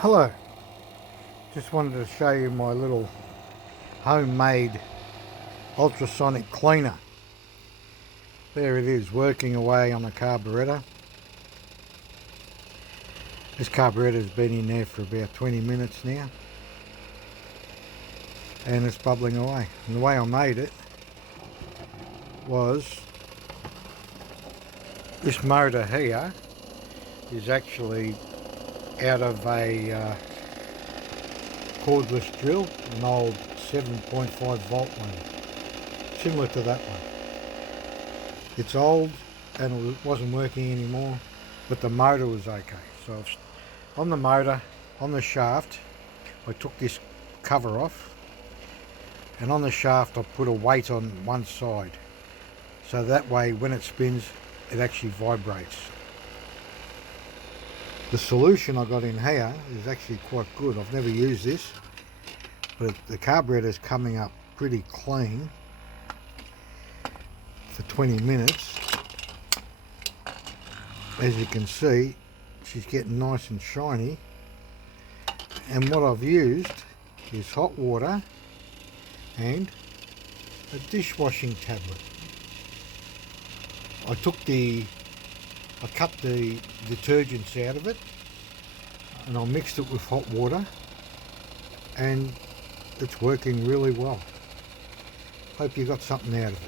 Hello, just wanted to show you my little homemade ultrasonic cleaner. There it is, working away on the carburettor. This carburettor's been in there for about 20 minutes now, and it's bubbling away. And the way I made it was, this motor here is actually out of a cordless drill, an old 7.5 volt one, similar to that one. It's old and it wasn't working anymore, but the motor was okay. So on the motor, on the shaft, I took this cover off, and on the shaft I put a weight on one side, so that way when it spins it actually vibrates. The solution I got in here is actually quite good. I've never used this, but the carburettor is coming up pretty clean for 20 minutes. As you can see, she's getting nice and shiny. And what I've used is hot water and a dishwashing tablet. I cut the detergents out of it and I mixed it with hot water, and it's working really well. Hope you got something out of it.